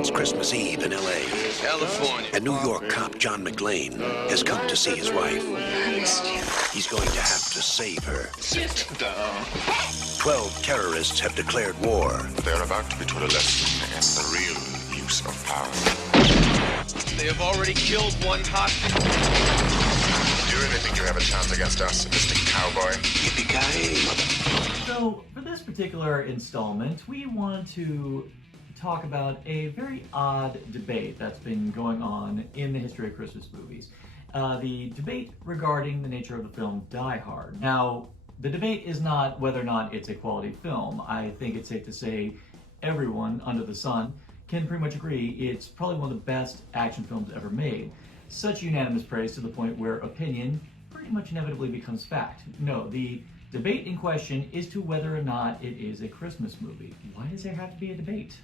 It's Christmas Eve in L.A. California. And New York cop John McClane has come to see his wife. I missed you. He's going to have to save her. Sit down. 12 terrorists have declared war. They're about to be taught a lesson in the real use of power. They have already killed one hostage. Do you really think you have a chance against us, Mr. Cowboy? Yippee-ki-yay, mother. So, for this particular installment, we want to talk about a very odd debate that's been going on in the history of Christmas movies. The debate regarding the nature of the film Die Hard. Now, the debate is not whether or not it's a quality film. I think it's safe to say everyone under the sun can pretty much agree it's probably one of the best action films ever made. Such unanimous praise to the point where opinion pretty much inevitably becomes fact. No, the debate in question is to whether or not it is a Christmas movie. Why does there have to be a debate?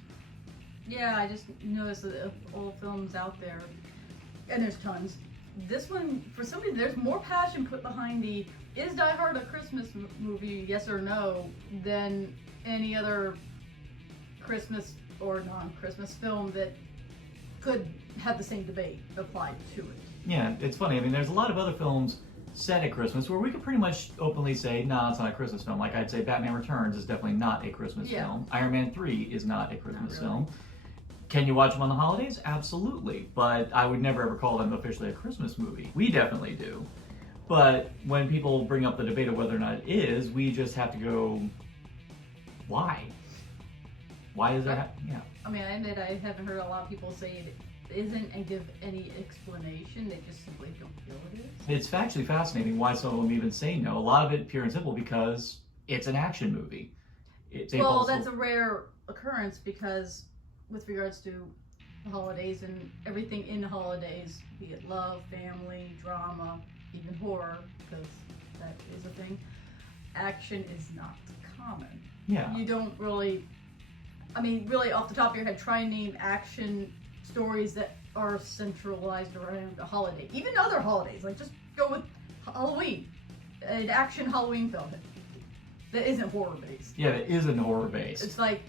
Yeah, I just noticed that of all films out there, and there's tons, this one, for some reason, there's more passion put behind the is Die Hard a Christmas movie, yes or no, than any other Christmas or non-Christmas film that could have the same debate applied to it. Yeah, it's funny. I mean, there's a lot of other films set at Christmas where we could pretty much openly say, nah, it's not a Christmas film. Like I'd say Batman Returns is definitely not a Christmas film. Iron Man 3 is not a Christmas film. Can you watch them on the holidays? Absolutely. But I would never ever call them officially a Christmas movie. We definitely do. But when people bring up the debate of whether or not it is, we just have to go, why? Why is that? Yeah. I mean, I admit I haven't heard a lot of people say it isn't and give any explanation. They just simply don't feel it is. It's actually fascinating why some of them even say no. A lot of it pure and simple because it's an action movie. Well, that's a rare occurrence because with regards to the holidays and everything in the holidays, be it love, family, drama, even horror, because that is a thing, action is not common. Yeah. You don't really, I mean, really off the top of your head, try and name action stories that are centralized around a holiday. Even other holidays, like just go with Halloween, an action Halloween film that isn't horror based. Yeah, it isn't horror based. It's like,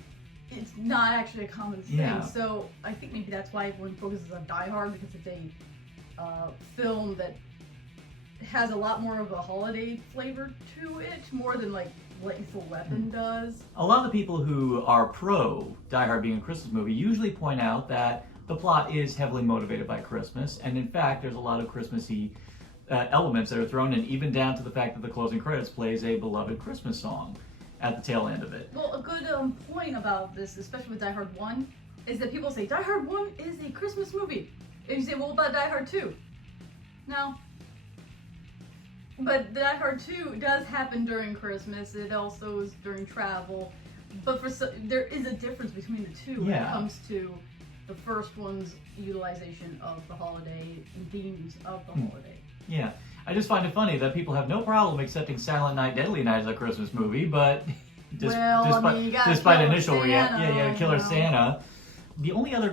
it's not actually a common thing. Yeah. So I think maybe that's why everyone focuses on Die Hard, because it's a film that has a lot more of a holiday flavor to it, more than like Lethal Weapon does. A lot of the people who are pro Die Hard being a Christmas movie usually point out that the plot is heavily motivated by Christmas, and in fact there's a lot of Christmassy elements that are thrown in, even down to the fact that the closing credits plays a beloved Christmas song at the tail end of it. Well, a good point about this, especially with Die Hard 1, is that people say Die Hard 1 is a Christmas movie. And you say, well, what about Die Hard 2? No. But Die Hard 2 does happen during Christmas. It also is during travel. But there is a difference between the two when it comes to the first one's utilization of the holiday and themes of the holiday. Yeah. I just find it funny that people have no problem accepting Silent Night, Deadly Night as a Christmas movie, but despite initial reaction, Killer Santa. The only other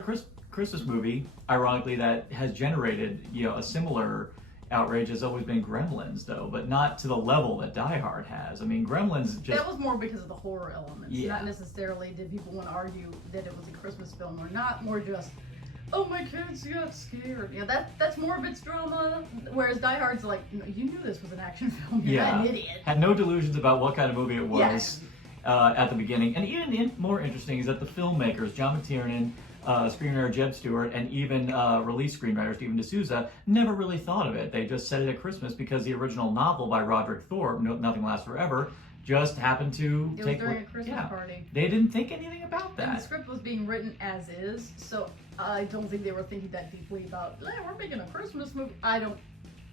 Christmas movie, ironically, that has generated a similar outrage has always been Gremlins, though, but not to the level that Die Hard has. I mean, Gremlins just... That was more because of the horror elements, not necessarily did people want to argue that it was a Christmas film or not, more just, oh, my kids got scared. Yeah, that's more of its drama, whereas Die Hard's like, no, you knew this was an action film, you're not an idiot. Had no delusions about what kind of movie it was at the beginning. And even more interesting is that the filmmakers, John McTiernan, screenwriter Jeb Stewart, and even release screenwriter Stephen D'Souza never really thought of it. They just set it at Christmas because the original novel by Roderick Thorpe, Nothing Lasts Forever, just happened to It was during a Christmas party. They didn't think anything about that. And the script was being written as is, so I don't think they were thinking that deeply about, we're making a Christmas movie. I don't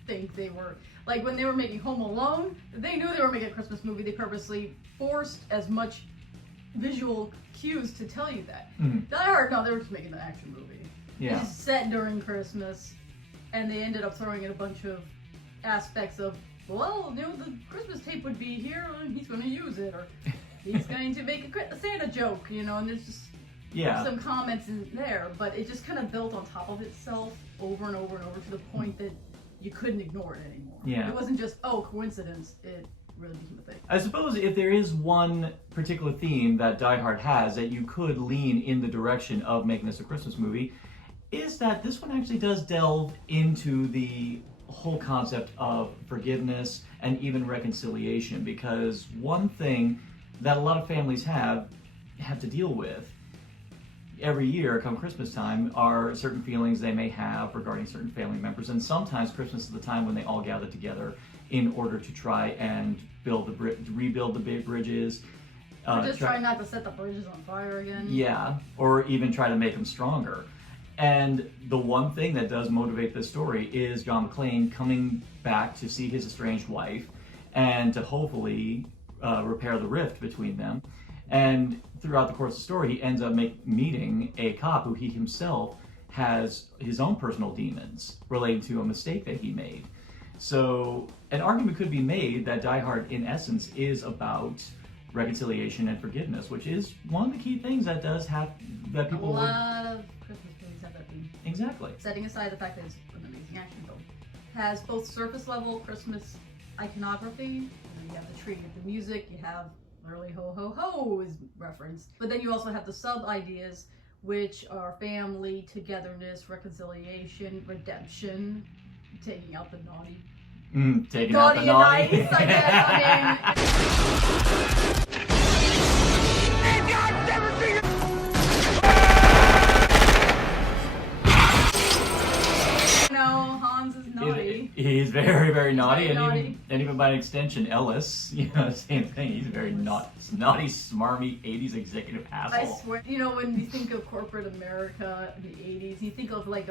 think they were. Like, when they were making Home Alone, they knew they were making a Christmas movie. They purposely forced as much visual cues to tell you that. Die Hard, no, they were just making an action movie. Yeah. It's set during Christmas, and they ended up throwing in a bunch of aspects of, well, the Christmas tape would be here, and he's going to use it, or he's going to make a Santa joke, and there's just some comments in there, but it just kind of built on top of itself over and over and over to the point that you couldn't ignore it anymore. Yeah. It wasn't just, oh, coincidence. It really became a thing. I suppose if there is one particular theme that Die Hard has that you could lean in the direction of making this a Christmas movie, is that this one actually does delve into the whole concept of forgiveness and even reconciliation, because one thing that a lot of families have to deal with every year come Christmas time are certain feelings they may have regarding certain family members, and sometimes Christmas is the time when they all gather together in order to try and rebuild the big bridges. Just try not to set the bridges on fire again. Yeah, or even try to make them stronger. And the one thing that does motivate this story is John McClane coming back to see his estranged wife and to hopefully repair the rift between them. And throughout the course of the story, he ends up meeting a cop who he himself has his own personal demons relating to a mistake that he made. So an argument could be made that Die Hard, in essence, is about reconciliation and forgiveness, which is one of the key things that does have that people. A lot of Christmas movies have that theme. Exactly. Setting aside the fact that it's an amazing action film, has both surface level Christmas iconography. You have the tree, you have the music, you have literally ho ho ho is referenced, but then you also have the sub ideas, which are family, togetherness, reconciliation, redemption, taking out the naughty. Taking out the naughty. And nice, I guess. No, Hans is naughty. He's very, very naughty, very and naughty. Even by extension, Ellis, same thing. He's very naughty, smarmy 80s executive asshole. I swear, when you think of corporate America in the 80s, you think of like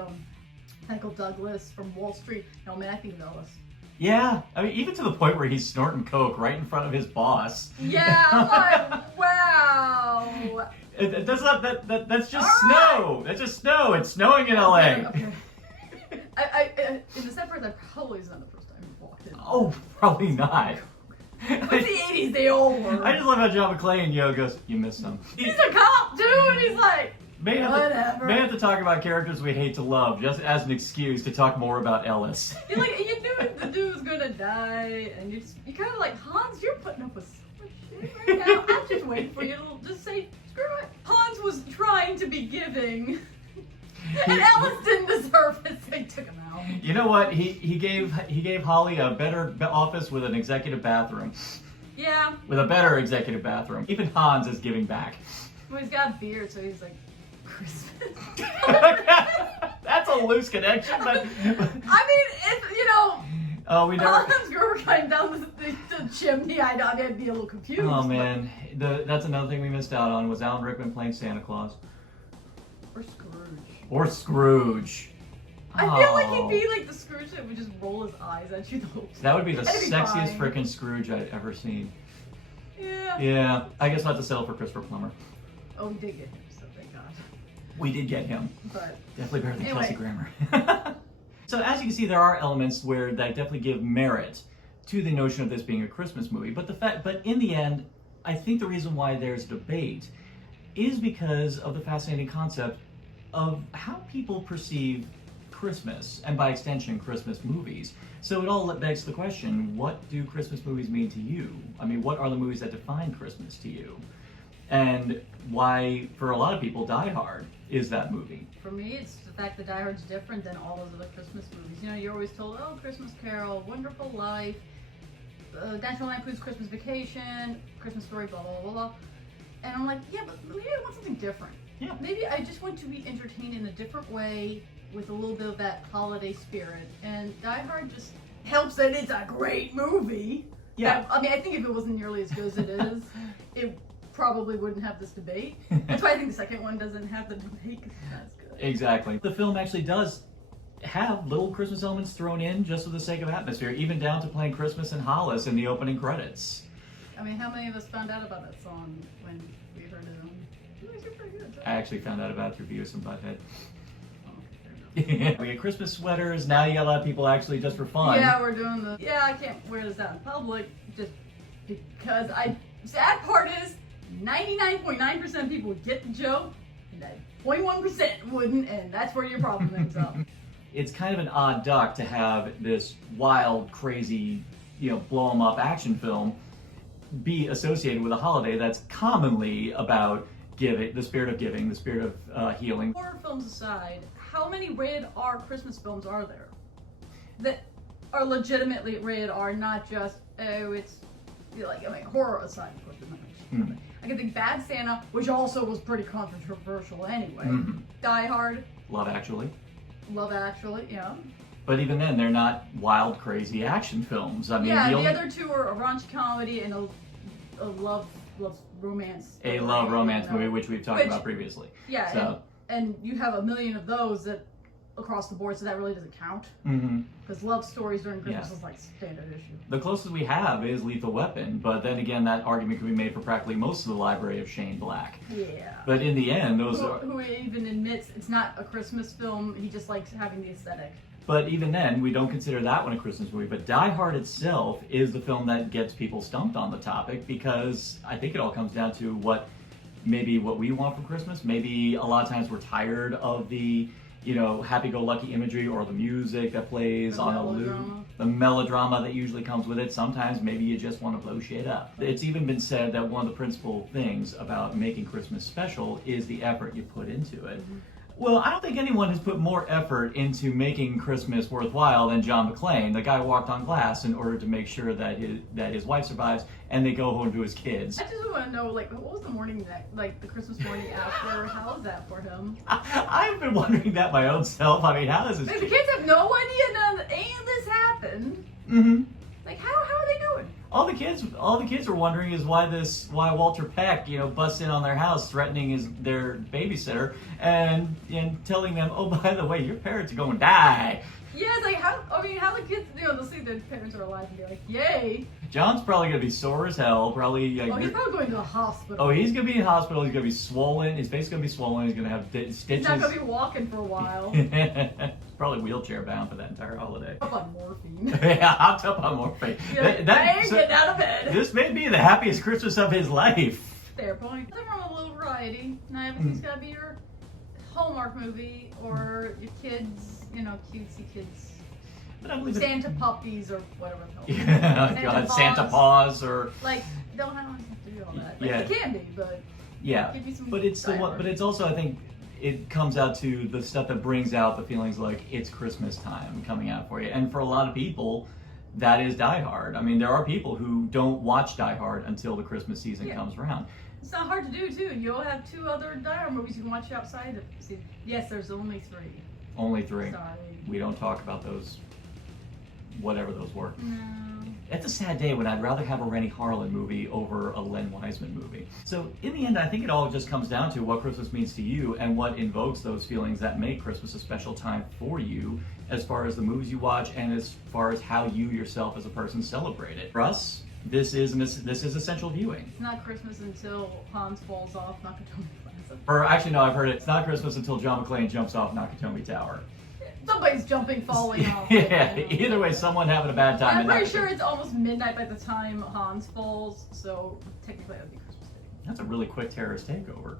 Michael Douglas from Wall Street. No, man, I think of Ellis. Yeah, I mean, even to the point where he's snorting coke right in front of his boss. Yeah, I'm like, wow. That's not that's just snow. That's just snow. It's snowing in LA. Okay. I in the set first, I probably was not the first time I walked in. Oh, probably not. But the 80s, they all were. I just love how John McClane, goes, you missed them. He's a cop too, and he's like, May whatever. have to talk about characters we hate to love, just as an excuse to talk more about Ellis. you knew the dude was gonna die, and you kind of like, Hans, you're putting up with so much shit right now. I'm just waiting for you to just say, screw it. Hans was trying to be giving, and Ellis didn't deserve it, so he took him out. You know what? He gave Holly a better office with an executive bathroom. Yeah. With a better executive bathroom. Even Hans is giving back. Well, he's got a beard, so he's like, Christmas. That's a loose connection, but I mean, if oh, we never. Hans Gruber came down the chimney, I'd be a little confused. Oh man, that's another thing we missed out on was Alan Rickman playing Santa Claus. Or Scrooge. I feel like he'd be like the Scrooge that would just roll his eyes at you the whole time. That would be the That'd be sexiest fine. frickin' Scrooge I'd ever seen. Yeah. Yeah, I guess not to settle for Christopher Plummer. Oh, we did get him, so thank God. We did get him. But Definitely better than Anyway. Kelsey Grammer. So as you can see, there are elements where that definitely give merit to the notion of this being a Christmas movie. But in the end, I think the reason why there's debate is because of the fascinating concept of how people perceive Christmas, and by extension, Christmas movies. So it all begs the question, what do Christmas movies mean to you? I mean, what are the movies that define Christmas to you? And why, for a lot of people, Die Hard is that movie. for me, it's the fact that Die Hard's different than all those other Christmas movies. You're always told, oh, Christmas Carol, Wonderful Life, National Lampoon's Christmas Vacation, Christmas Story, blah, blah, blah, blah. And I'm like, yeah, but maybe I want something different. Yeah. Maybe I just want to be entertained in a different way with a little bit of that holiday spirit. And Die Hard just helps that it's a great movie. Yeah. I mean, I think if it wasn't nearly as good as it is, it probably wouldn't have this debate. That's why I think the second one doesn't have the debate, because it's not as good. Exactly. The film actually does have little Christmas elements thrown in just for the sake of atmosphere, even down to playing Christmas in Hollis in the opening credits. I mean, how many of us found out about that song when we heard it on? It was pretty good. I actually found out about it through Beavis and Butthead. Oh, okay, fair enough. We get Christmas sweaters. Now you got a lot of people actually just for fun. Yeah, we're doing the. Yeah, I can't wear this out in public just because Sad part is 99.9% of people would get the joke, and that 0.1% wouldn't, and that's where your problem ends up. it's kind of an odd duck to have this wild, crazy, blow 'em up action film be associated with a holiday that's commonly about giving, the spirit of giving, the spirit of healing. Horror films aside, how many rated R Christmas films are there that are legitimately rated R, not just horror aside, of course. I can think Bad Santa, which also was pretty controversial anyway. Die Hard, Love Actually. Love Actually, yeah. But even then, they're not wild, crazy action films. I mean, Yeah, the the other two are a raunchy comedy and a love romance. a love romance movie, which we've talked about previously. Yeah, So, and you have a million of those that across the board, so that really doesn't count. Because love stories during Christmas is like standard issue. the closest we have is Lethal Weapon, but then again, that argument can be made for practically most of the library of Shane Black. Yeah. But in the end, those are. Who even admits it's not a Christmas film, he just likes having the aesthetic. But even then, we don't consider that one a Christmas movie. But Die Hard itself is the film that gets people stumped on the topic, because I think it all comes down to what we want for Christmas. Maybe a lot of times we're tired of the happy-go-lucky imagery or the music that plays on a loop, the melodrama that usually comes with it. Sometimes maybe you just want to blow shit up. It's even been said that one of the principal things about making Christmas special is the effort you put into it. Well, I don't think anyone has put more effort into making Christmas worthwhile than John McClane. The guy walked on glass in order to make sure that his wife survives and they go home to his kids. I just want to know, what was the morning the Christmas morning after? How was that for him? I've been wondering that my own self. I mean, how does this? The kids have no idea none of any of this happened. How are they doing? All the kids are wondering is why Walter Peck, busts in on their house threatening their babysitter and telling them, oh, by the way, your parents are going to die. Yeah, it's how the kids, they'll see their parents are alive and be like, yay. John's probably going to be sore as hell, probably. He's probably going to the hospital. Oh, he's going to be in hospital, he's going to be swollen, his face is going to be swollen, he's going to have stitches. He's not going to be walking for a while. Probably wheelchair bound for that entire holiday. Up on morphine. Yeah, hopped up on morphine. I ain't getting out of bed. This may be the happiest Christmas of his life. Fair point. Nothing wrong with a little variety. Not everything's got to be your Hallmark movie or your kids, cutesy kids. But I believe Santa puppies or whatever the hell. Yeah, God, Santa Paws or Don't have to do all that. Yeah. It can be, but give me some. But it's the one. But it's also, I think, it comes out to the stuff that brings out the feelings like it's Christmas time coming out for you. And for a lot of people, that is Die Hard. I mean, there are people who don't watch Die Hard until the Christmas season comes around. It's not hard to do too. You'll have 2 other Die Hard movies you can watch outside of. Yes, there's only 3. Only 3. Sorry. We don't talk about those. Whatever those were. No. It's a sad day when I'd rather have a Rennie Harlan movie over a Len Wiseman movie. So in the end, I think it all just comes down to what Christmas means to you and what invokes those feelings that make Christmas a special time for you, as far as the movies you watch and as far as how you yourself as a person celebrate it. For us, this is essential viewing. It's not Christmas until Hans falls off Nakatomi Plaza. Or actually, no, I've heard it. It's not Christmas until John McClane jumps off Nakatomi Tower. Somebody's falling off. Yeah, either way, someone having a bad time. I'm pretty sure it's almost midnight by the time Hans falls, so technically that would be Christmas Day. That's a really quick terrorist takeover.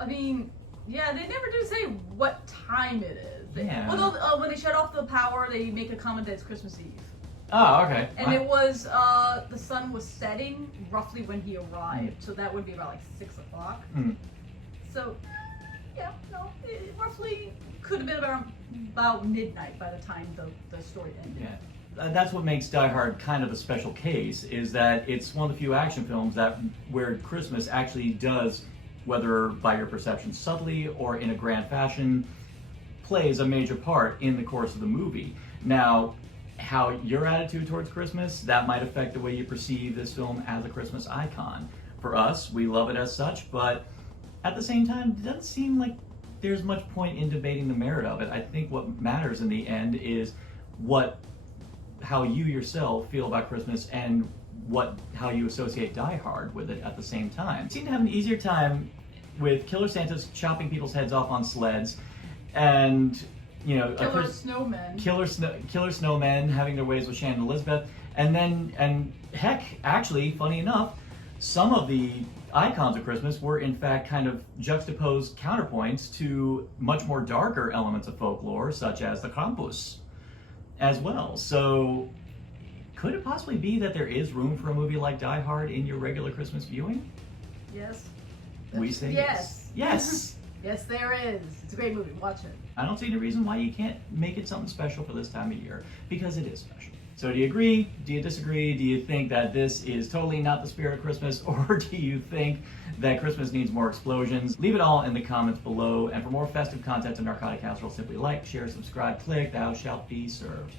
I mean, yeah, they never do say what time it is. Yeah. When they shut off the power, they make a comment that it's Christmas Eve. Oh, okay. And it was, the sun was setting roughly when he arrived, so that would be about 6 o'clock. So, it roughly could have been about midnight by the time the story ended. Yeah. That's what makes Die Hard kind of a special case, is that it's one of the few action films where Christmas actually does, whether by your perception subtly or in a grand fashion, plays a major part in the course of the movie. Now, how your attitude towards Christmas, that might affect the way you perceive this film as a Christmas icon. For us, we love it as such, but at the same time, it doesn't seem like there's much point in debating the merit of it. I think what matters in the end is how you yourself feel about Christmas and how you associate Die Hard with it at the same time. You seem to have an easier time with Killer Santas chopping people's heads off on sleds, and Killer snowmen. Killer snowmen having their ways with Shannon Elizabeth, and heck, actually, funny enough, some of the icons of Christmas were in fact kind of juxtaposed counterpoints to much more darker elements of folklore, such as the Krampus as well. So could it possibly be that there is room for a movie like Die Hard in your regular Christmas viewing? Yes. We say yes. Yes. Yes, there is. It's a great movie. Watch it. I don't see any reason why you can't make it something special for this time of year, because it is special. So do you agree? Do you disagree? Do you think that this is totally not the spirit of Christmas? Or do you think that Christmas needs more explosions? Leave it all in the comments below. And for more festive content to Narcotic Casserole, simply like, share, subscribe, click, thou shalt be served.